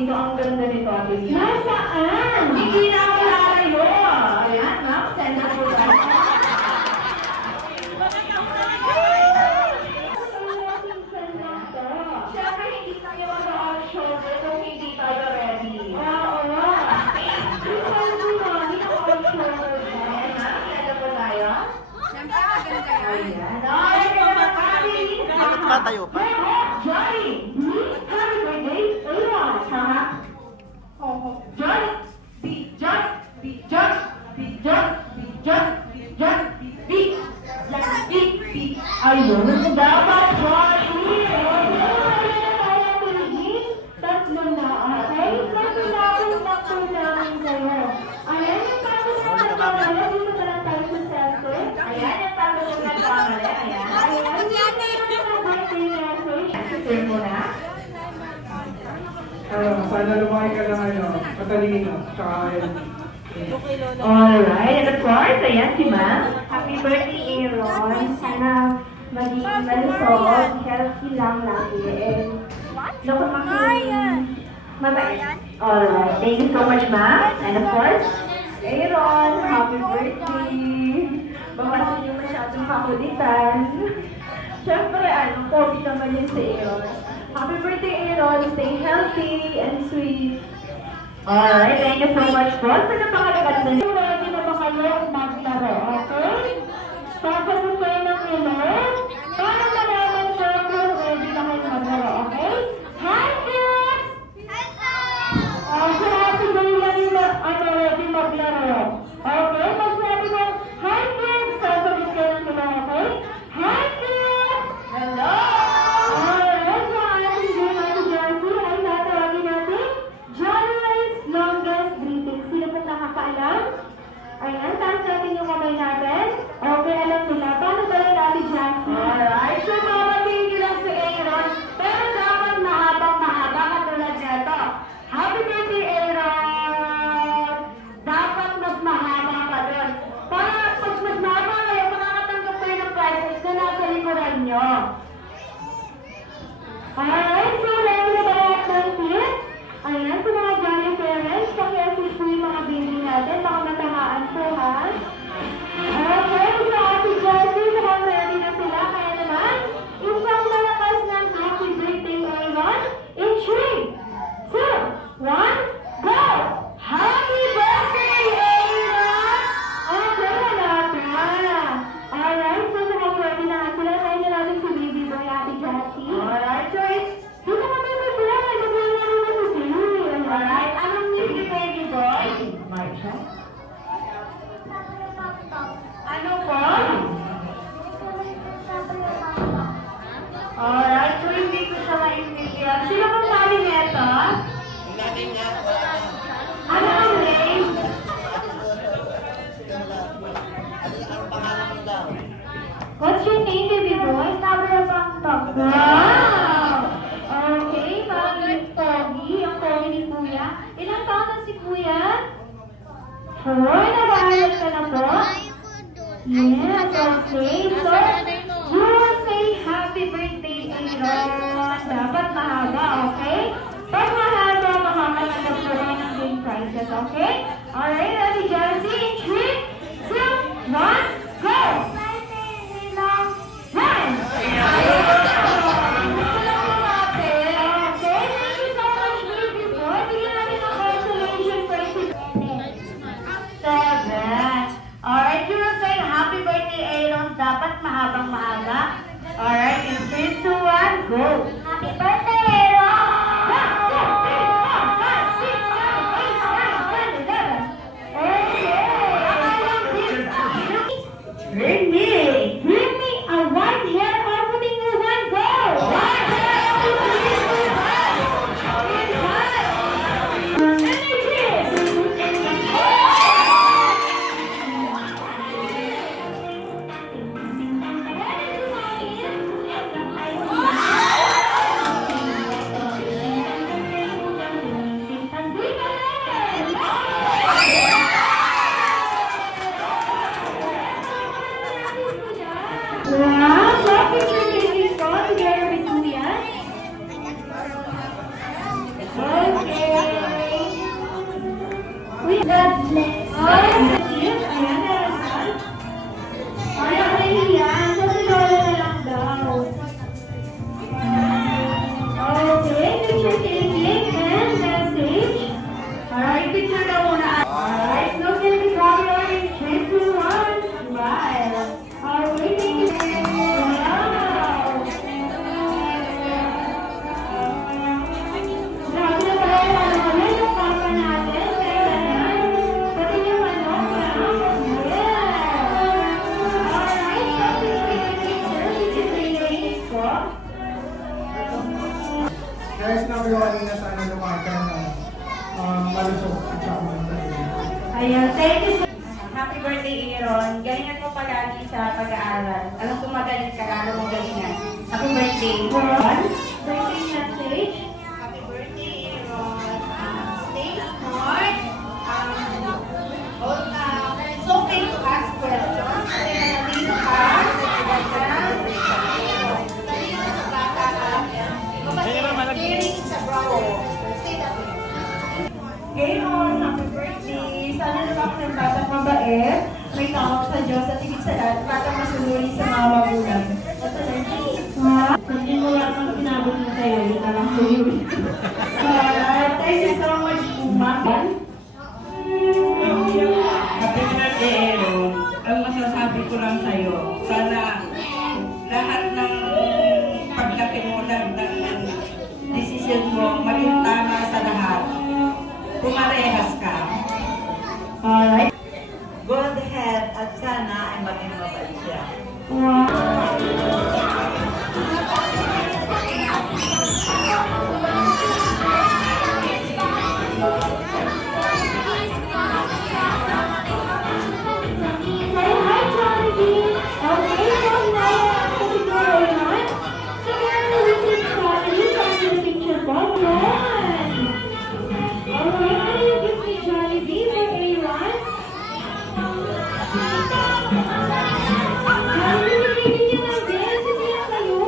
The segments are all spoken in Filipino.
dito. Ang ganda nito, Ate Lisa. Nasaan? Hindi na ako lalayo. Ayan, ma'am. Send na po tayo. Siyempre, hindi tayo mag-all-shoulder kung hindi tayo ready. Oo. Ayan, ma'am. Send na po tayo. Siyempre, maganda yan. Ayan. Okay, kaya kami. Bakit ba tayo pa? Johnny! Happy birthday! Ayun! Ha? Johnny! Johnny! Johnny! Ayun! Dapat, Johnny! Tatlo na, okay? Tatlo na ang takbo namin sa'yo. Ayan yung tatlo na nagkamali. Dito na lang tayo sa center. Ayan, yung tatlo yung nagkamali. Ayan. Ayan, yung birthday message. Turn mo na. Sana lumaki ka ng matalino, tsaka ayun. Alright, and of course, ayan si ma'am. Happy birthday, Aaron. Sana maging malusog, healthy lang lagi. And mabait. Alright, thank you so much, ma'am. And of course, Aaron, happy birthday! Bawasan niyo masyadong kakulitan. Siyempre, COVID naman yun si Aaron. Happy birthday, Aaron! Stay healthy and sweet. Alright, thank you so much po. Sa napakaganda niyo. Ready na ba kayo maglaro, okay? Sasagot kayo ng ilog. Para malaman ko kung ready na kayo maglaro, okay? Hi, kids! Sinabi ko lang yung ready maglaro. Okay, pag sinabi ko, hi, kids! Sasagot kayo ng ilog, okay? Hi, kids! Hello! Alright, so ang ating game, Ate Jessie, ay tatawagin natin Johnny's longest greeting. Sino po nakakaalam? Ayan, taas natin yung kamay natin. Okay, alam nila. Paano ba yun, Ate Jessie? Alright, so mawatiin niyo lang si Aaron. Pero dapat mahaba katulad nito. Happy birthday, Aaron! Dapat mas mahaba ka doon. Para pag mas mahaba kayo, makakatanggap kayo ng prizes na nasa likuran nyo. Alright, so ready na ba lahat ng kids? Ayan, sa mga Johnny parents, paki-assist po yung mga baby natin. Baka matamaan po, ha? Okay, so Ate Jessie, mukhang ready na sila. Kaya naman, isang malakas ng happy birthday, Aaron. In 3, 2, 1, go! Happy birthday, Aaron! Okay, malapit na. Alright, so mukhang ready na nga sila. Kaya na natin si baby boy, Ate Jessie. Alright, so it's... Dito kami mag-play. Maglaro na si baby. Alright, anong music, baby boy? Marsha? Ano po? Alright, so hindi ko siya maintindihan. Sino pong mali neto? Ano ang name? What's your name, baby boy? Sabi na bang top? Wow! Okay, bagay pogi. Ang pogi ni Kuya. Ilang taon na si Kuya? 4. Nag-aaral ka na po? Yes, okay. So, you will say happy birthday, Aaron. Dapat mahaba, okay? Pag mahaba, makakatanggap ko rin ng game prizes, okay? Alright, Ate Jessie, in 3, 2, 1, go! One! Okay, thank you so much, baby boy. Bigyan natin ng consolation prize si 7. Alright, you will say happy birthday, Aaron. Dapat mahabang mahaba. Alright, in 3, 2, 1, go! Happy birthday, Aaron! 1, 2, 3, 4, 5, 6, 7, 8, 9, 10, 11. Okay. Ay, ayan, meron na. Ay, okay yan. So, si Lola na lang daw. Okay, picture taking and message. Alright, picture na muna. Alright, look at the camera in 3, 2, 1. Smile. Okay, thank you. Wow. Grabe na pala yung ano kami, yung papa natin. Kaya, pati yung ano, yeah. Alright, so picture taking po. Guys, number 1 na sana lumakan ng malusog at saka malusog. Ayan, thank you so Happy birthday, Aaron. Galingan mo palagi sa pag-aaral. Alam ko magaling ka, lalo mong galingan. Happy birthday. much. Birthday message. Happy birthday, Aaron. Stay smart. It's okay to ask questions. Kasi nandito ka. Caring sa brow. Stay that way. Aaron, happy birthday. Sana naman ng batang mabait. May tawag sa Diyos at higit sa lahat, batang masunuri sa mga magulang. Ito na Ha? Hindi mo lang ang sinabi mo sa'yo, yun na lang sa'yo. Thank you so much, Umakan. Happy birthday, Aaron. Ang masasabi ko lang sa'yo, sana lahat ng paglaki mo, lahat ng decision mo, maging tama sa lahat. Pumarehas ka. Alright. Good health at sana ay maging mabait siya. Say hi, Jollibee! Okay, so now, kasi siguro yun. So, meron ulit si Jollibee. Saan yung picture po? Yan! Alright, ano yung gift ni Jollibee for Aaron? Jollibee, bibigyan niyo ng gift. Hindi na kayo.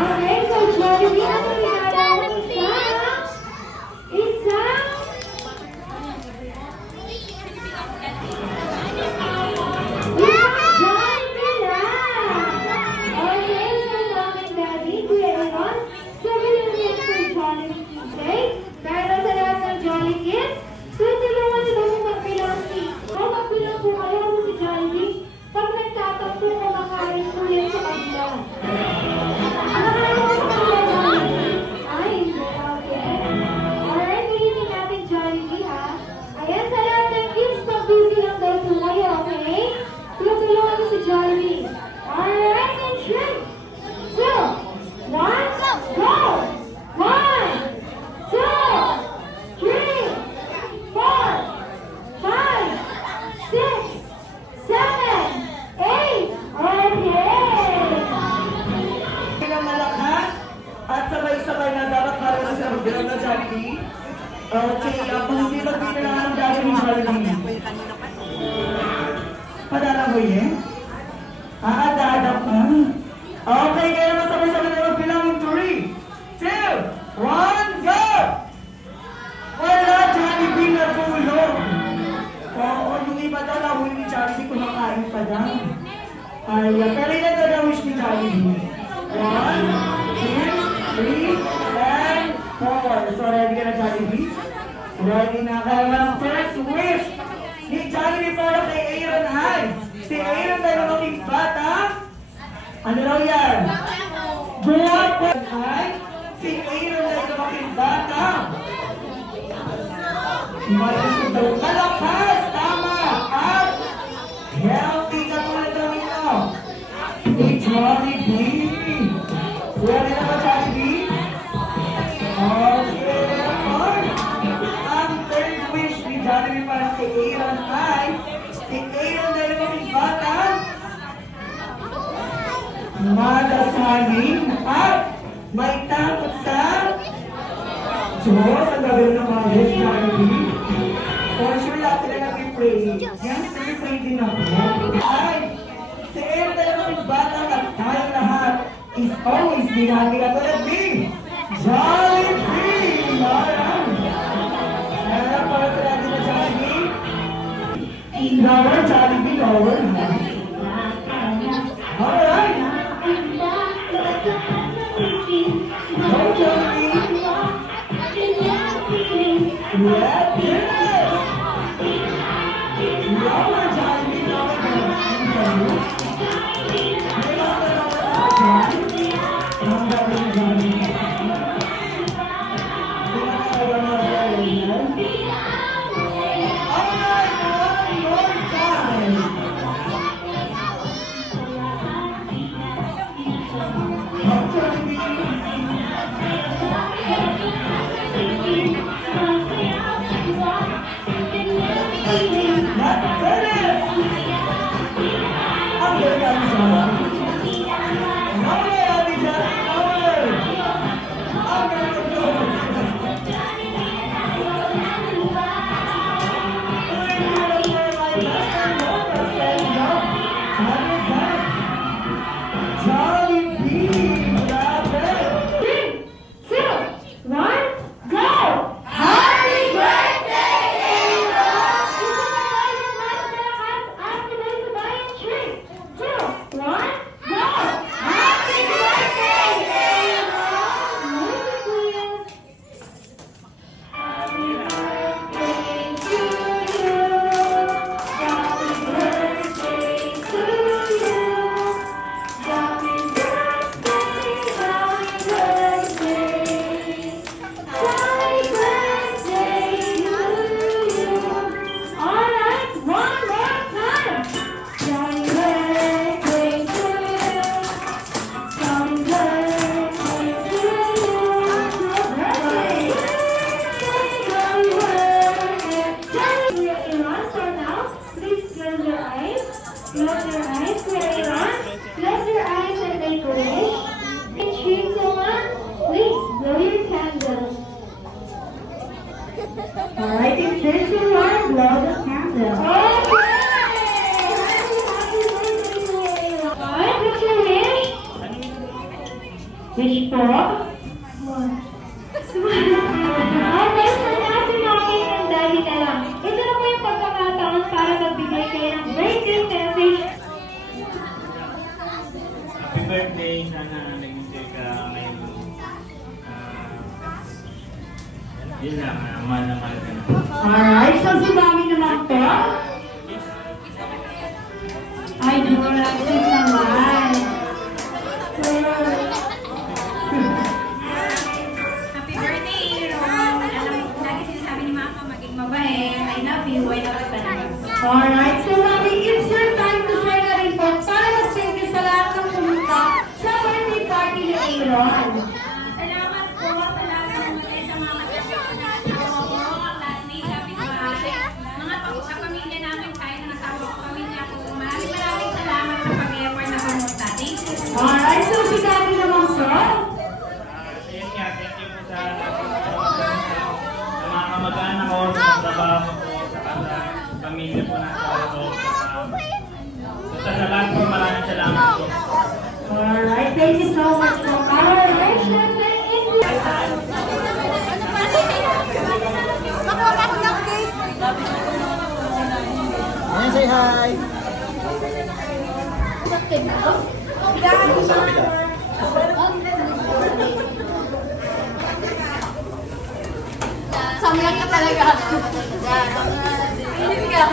Okay, so Jollibee, ano yung regalo mo? Isa? Jollibee lang! Okay, so mom and daddy, Kuya Aaron, 7 years for Jollibee today. Para sa lahat ng Jolly Kids, tutulungan nila kung magbilang si... O magbilang po kayo kung si Jollibee, pag nagtatampo kumakain ulit sa kabila. Nakakain mo sa kabila, Jollibee? Ay, hindi. Okay. Alright, ulitin natin Jollibee, ha? Ayan, sa lahat ng kids, pagbibilang daw po kayo, okay? Tutulungan niyo si Jollibee. Alright, and 3, 2, 1, go! 1, 2, 3, 4, 5, 6, 7, 8. Okay! Bilang malakas at sabay-sabay na dapat para sa order na Jollibee. Okay, kung hindi magbibilangan ng Jollibee. Padala mo yun? Dadap ka. Okay, kaya naman sabay-sabay na magbilang ng 3, 2, 1, go! Wala Jollibee na tulog. Oo, yung iba daw na huli ni Jollibee kumakain pa daw. Ay, pero ilan daw na wish ni Jollibee? 1, 2, 3, and 4. So, ready ka na Jollibee? Ready na kayo ng first wish ni Jollibee para kay Aaron ay. Si Aaron dahil maging bata. Ano raw yan? Guwapo ay. Si Aaron dahil maging bata. Malakas, tama, at healthy ka po na gawin mo. Si Jollibee. Ready na ba Jollibee? Okay, of course. Ang third wish ni Jollibee para si Aaron ay si Aaron dahil maging bata. Madasaling at may takot sa Diyos. Ang gagawin ng mga Diyos Jollibee. For sure lahat sila nag-pray. Yan, nag-pray din ako. Ay, si Aaron dahil maging bata at tayo lahat is always binagi na tulad ni Jollibee! Meron para sa atin na Jollibee. Lower, Jollibee, lower. Alright. Go, Jollibee. Let's do this. Lower, Jollibee, lower. Alright, in 3, 2, 1, blow the candle. What's your wish? Wish po? Okay, so nasa namin ng dali na lang. Ito na po yung pagkakataon para magbigay kayo ng birthday message. Happy birthday, sana nag-enjoy ka ngayon. Yun lang, mahal na mahal ka na. Alright, so si Mami naman po. Ay, Dora, sweet naman. Happy birthday, Aaron! Alam mo, lagi sinasabi ni Mama, maging mabait. I love you. I love you pa naman. Alright, so Mami, it's your time to share na rin po para mag-thank you sa lahat ng pumunta sa birthday party ni Aaron. Salamat po sa lahat ng muli sa mga kasama natin. Classmate, kapitbahay, mga kapamilya namin, kahit ng asawa ko, pamilya ko. Maraming salamat sa pag-effort na pumunta. Thank you. Alright, so si Daddy naman po. Ayun nga, thank you po sa mga kamag-anak ko, sa trabaho ko, sa pamilya po na ko. Sa lahat po, maraming salamat po. Alright, thank you so much po. Alright, syempre, Ayan, say hi! Samlang ka talaga. Hindi ka.